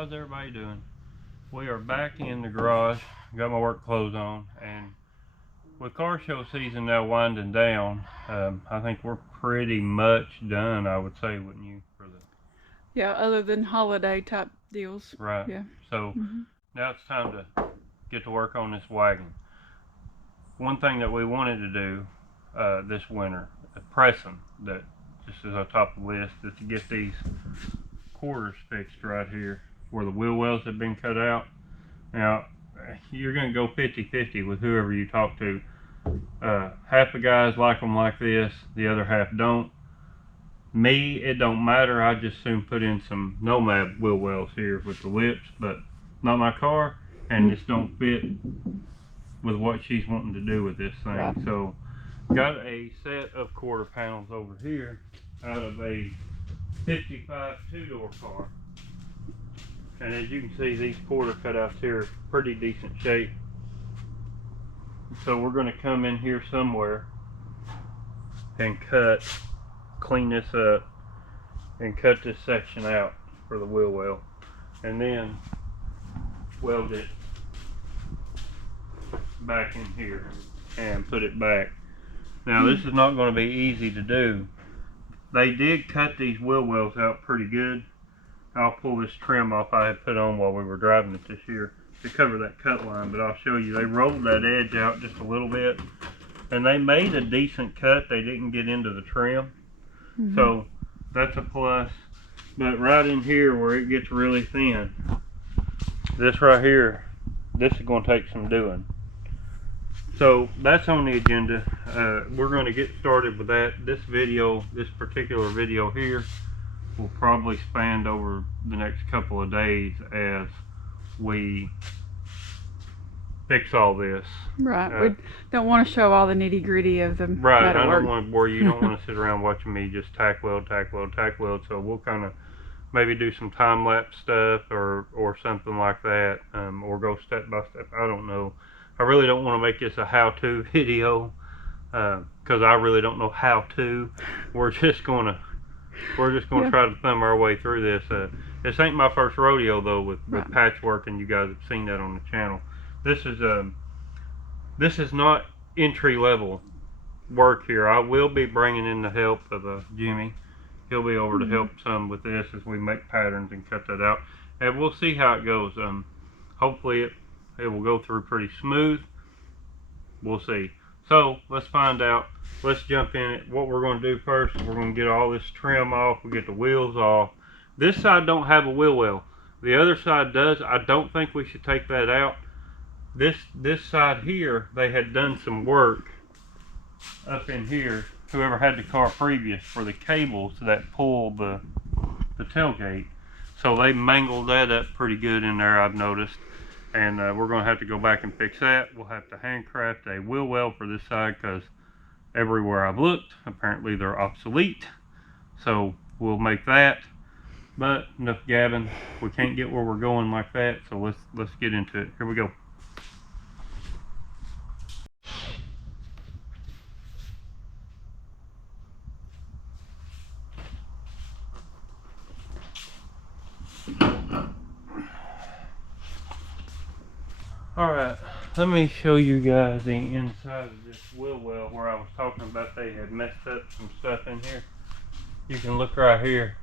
how's everybody doing? We are back in the garage. Got my work clothes on, and with car show season now winding down, I think we're pretty much done, I would say, wouldn't you? For the Yeah, other than holiday type deals. right. Yeah. So now it's time to get to work on this wagon. One thing that we wanted to do this winter, pressing, that just is on top of the list, is to get these quarters fixed right here where the wheel wells have been cut out. Now you're going to go 50-50 with whoever you talk to. Half the guys like them like this, the other half don't. Me, it don't matter. I just soon put in some Nomad wheel wells here with the lips, but not my car, and just don't fit with what she's wanting to do with this thing. Right. So got a set of quarter panels over here out of a 55 two-door car, and as you can see, these quarter cutouts here are pretty decent shape. So we're going to come in here somewhere and clean this up and cut this section out for the wheel well, and then weld it back in here and put it back. Now this is not going to be easy to do. They did cut these wheel wells out pretty good. I'll pull this trim off I had put on while we were driving it this year to cover that cut line, but I'll show you. They rolled that edge out just a little bit, and they made a decent cut. They didn't get into the trim, so that's a plus. But right in here where it gets really thin, this right here, this is going to take some doing. So that's on the agenda. We're going to get started with that. This particular video here, will probably span over the next couple of days as we fix all this. Right. We don't want to show all the nitty gritty of the right. metal I work. don't want to bore you. You don't want to sit around watching me just tack weld. So we'll kind of maybe do some time-lapse stuff or something like that, or go step by step. I don't know. I really don't want to make this a how-to video because I really don't know how to. We're just gonna try to thumb our way through this. This ain't my first rodeo though with patchwork, and you guys have seen that on the channel. This is not entry-level work here. I will be bringing in the help of Jimmy. He'll be over to help some with this as we make patterns and cut that out, and we'll see how it goes. Hopefully it will go through pretty smooth. We'll see. So let's find out. Let's jump in it. What we're going to do first is we're going to get all this trim off. We get the wheels off. This side don't have a wheel well. The other side does. I don't think we should take that out. This side here, they had done some work up in here. Whoever had the car previous for the cables that pull the tailgate. So they mangled that up pretty good in there, I've noticed. And we're going to have to go back and fix that. We'll have to handcraft a wheel well for this side because everywhere I've looked, apparently they're obsolete. So we'll make that. But enough gabbing. We can't get where we're going like that. So let's get into it. Here we go. Alright, let me show you guys the inside of this wheel well where I was talking about they had messed up some stuff in here. You can look right here.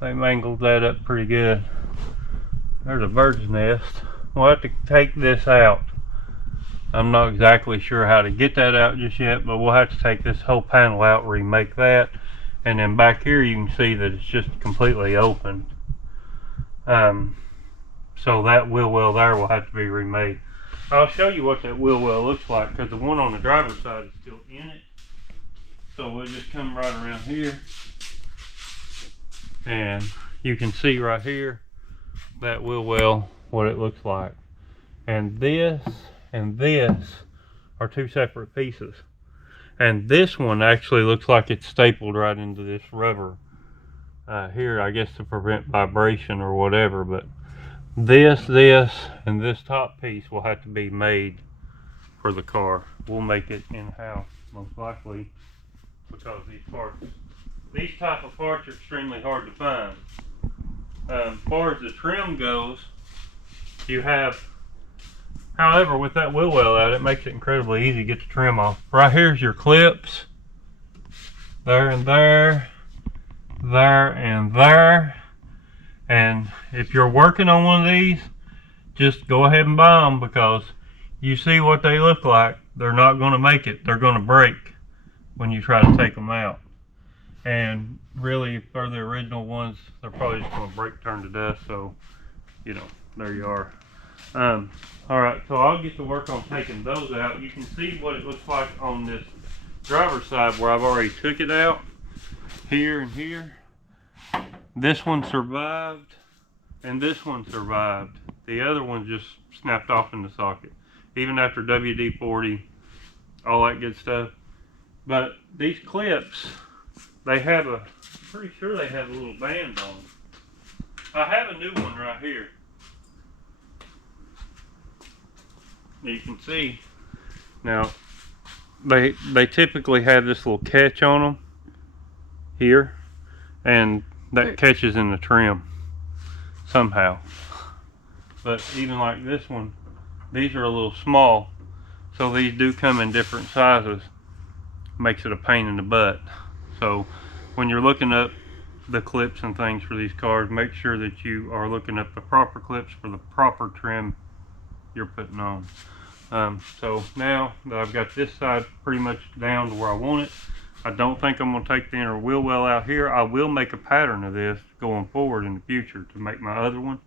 They mangled that up pretty good. There's a bird's nest. We'll have to take this out. I'm not exactly sure how to get that out just yet, but we'll have to take this whole panel out, remake that. And then back here you can see that it's just completely open. So that wheel well there will have to be remade. I'll show you what that wheel well looks like because the one on the driver's side is still in it. So we'll just come right around here. And you can see right here that wheel well, what it looks like. And this are two separate pieces. And this one actually looks like it's stapled right into this rubber here, I guess to prevent vibration or whatever. But this, and this top piece will have to be made for the car. We'll make it in-house, most likely, because these type of parts are extremely hard to find. As far as the trim goes, you have, however, with that wheel well out, it makes it incredibly easy to get the trim off. Right here's your clips. There and there. There and there. And if you're working on one of these, just go ahead and buy them, because you see what they look like. They're not going to make it. They're going to break when you try to take them out. And really, for the original ones, they're probably just going to break, turn to dust. So, you know, there you are. Alright, so I'll get to work on taking those out. You can see what it looks like on this driver's side where I've already took it out. Here and here. This one survived, and this one survived. The other one just snapped off in the socket, even after WD-40, all that good stuff. But these clips, they have a, pretty sure they have a little band on them. I have a new one right here. You can see, now, they typically have this little catch on them here, and that catches in the trim somehow. But even like this one, these are a little small, so these do come in different sizes. Makes it a pain in the butt. So when you're looking up the clips and things for these cars, make sure that you are looking up the proper clips for the proper trim you're putting on. So now that I've got this side pretty much down to where I want it, I don't think I'm going to take the inner wheel well out here. I will make a pattern of this going forward in the future to make my other one.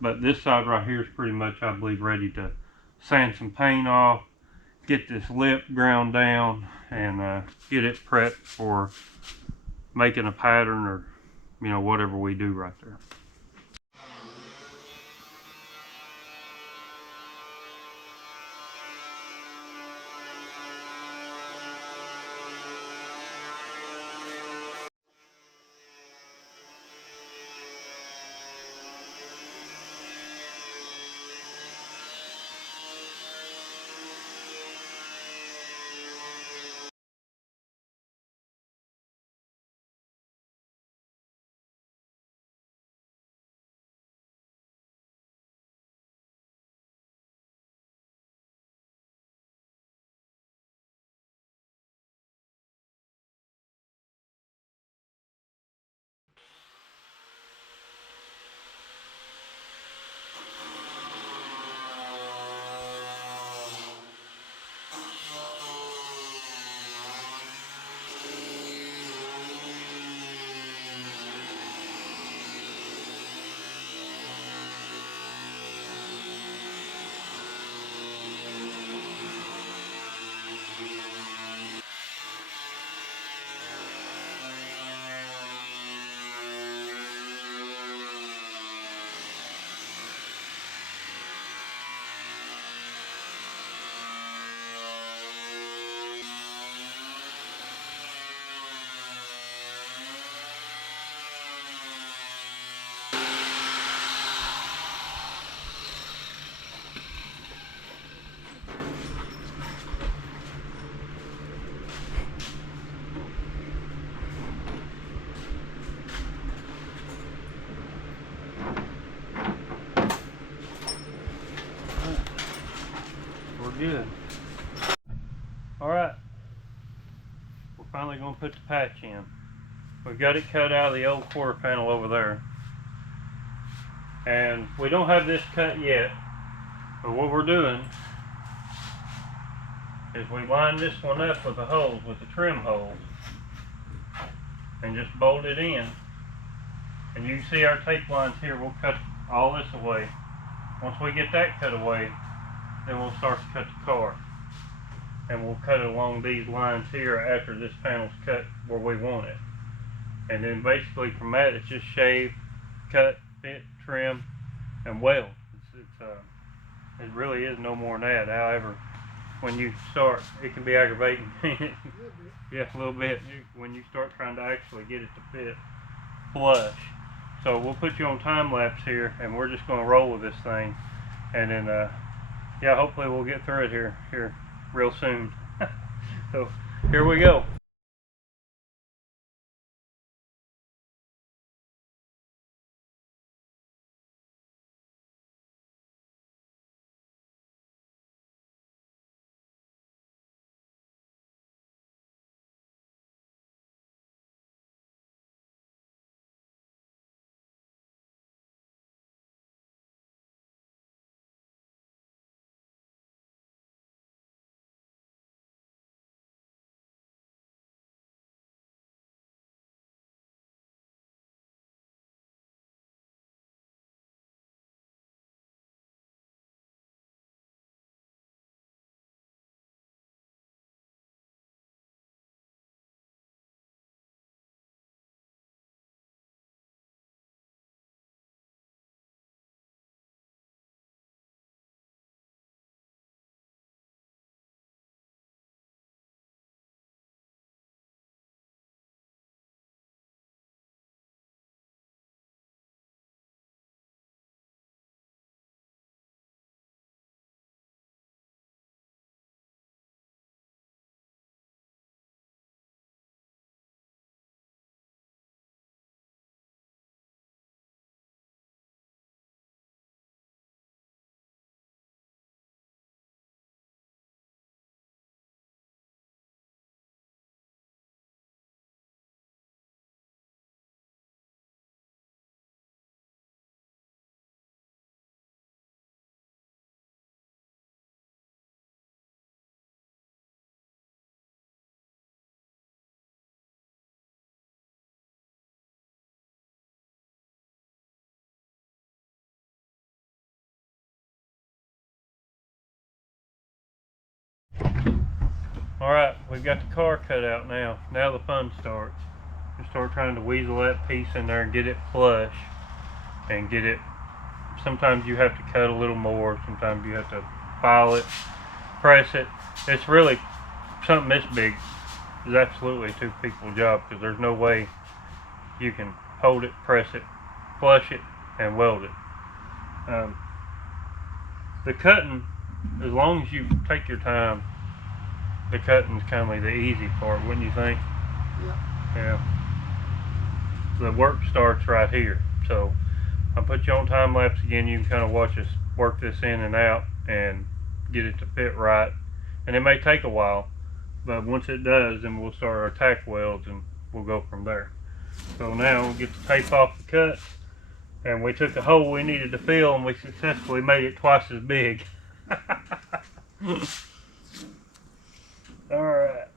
But this side right here is pretty much, I believe, ready to sand some paint off, get this lip ground down, and get it prepped for making a pattern, or, you know, whatever we do right there. Good. Alright, we're finally going to put the patch in. We've got it cut out of the old quarter panel over there, and we don't have this cut yet, but what we're doing is we line this one up with the holes, with the trim holes, and just bolt it in. And you can see our tape lines here. We'll cut all this away. Once we get that cut away, then we'll start to cut the car, and we'll cut it along these lines here after this panel's cut where we want it. And then basically from that, it's just shave, cut, fit, trim, and weld. It really is no more than that. However, when you start, it can be aggravating. Yeah, a little bit, when you start trying to actually get it to fit flush. So we'll put you on time lapse here, and we're just going to roll with this thing, and then yeah, hopefully we'll get through it here real soon. So here we go. Alright, we've got the car cut out now. Now the fun starts. We start trying to weasel that piece in there and get it flush. And get it, sometimes you have to cut a little more, sometimes you have to file it, press it. It's really, something this big is absolutely a two-people job, because there's no way you can hold it, press it, flush it, and weld it. The cutting, as long as you take your time, the cutting's kind of the easy part, wouldn't you think? Yeah. Yeah. The work starts right here. So I'll put you on time lapse again. You can kind of watch us work this in and out and get it to fit right. And it may take a while, but once it does, then we'll start our tack welds and we'll go from there. So now we'll get the tape off the cut, and we took a hole we needed to fill and we successfully made it twice as big. Alright.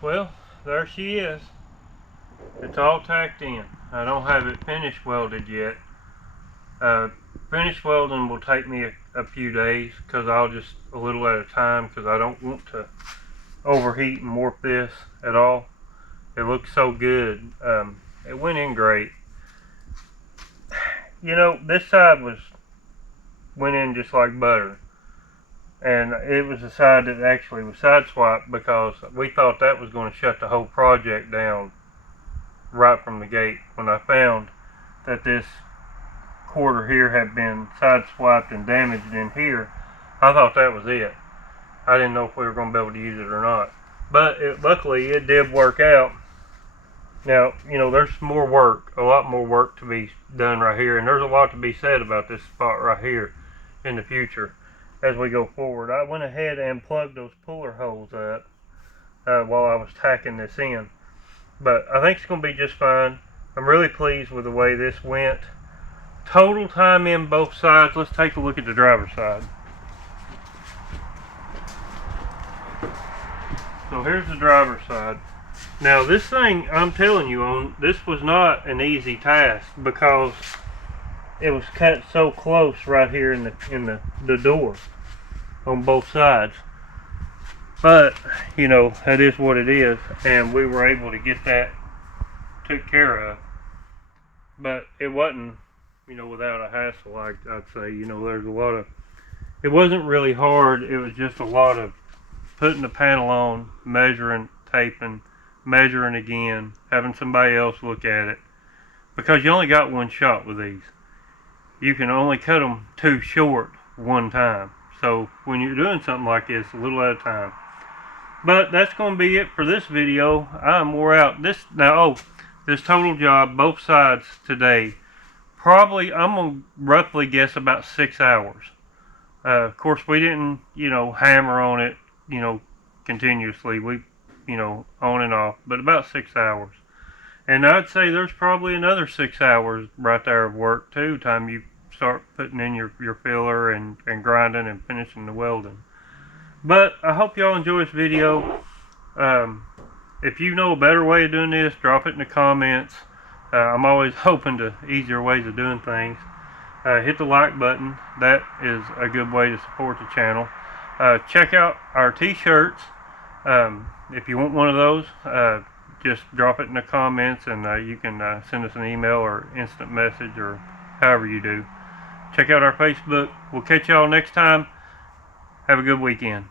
Well, there she is. It's all tacked in. I don't have it finish welded yet. Finish welding will take me a few days, because I'll just a little at a time, because I don't want to overheat and warp this at all. It looks so good. It went in great. you know, this side went in just like butter. And it was the side that actually was sideswiped because we thought that was going to shut the whole project down right from the gate. When I found that this quarter here had been sideswiped and damaged in here, I thought that was it. I didn't know if we were going to be able to use it or not. But luckily it did work out. Now, you know, there's more work, a lot more work to be done right here, and there's a lot to be said about this spot right here in the future as we go forward. I went ahead and plugged those puller holes up while I was tacking this in. But I think it's going to be just fine. I'm really pleased with the way this went. Total time in both sides. Let's take a look at the driver's side. So here's the driver's side. Now this thing, I'm telling you, this was not an easy task because it was cut so close right here in the door on both sides. But you know, that is what it is, and we were able to get that took care of. But it wasn't, you know, without a hassle. I'd say, you know, there's a lot of, it wasn't really hard. It was just a lot of putting the panel on, measuring, taping, measuring again, having somebody else look at it, because you only got one shot with these. You can only cut them too short one time. So when you're doing something like this, a little at a time. But that's going to be it for this video. I'm wore out. This total job, both sides today, probably, I'm going to roughly guess about 6 hours. Of course, we didn't, you know, hammer on it, you know, continuously. We, you know, on and off, but about 6 hours. And I'd say there's probably another 6 hours right there of work too, time you start putting in your filler and grinding and finishing the welding. But I hope y'all enjoy this video. If you know a better way of doing this, drop it in the comments. I'm always open to easier ways of doing things. Hit the like button. That is a good way to support the channel. Check out our t-shirts. If you want one of those, just drop it in the comments, and you can send us an email or instant message or however you do. Check out our Facebook. We'll catch y'all next time. Have a good weekend.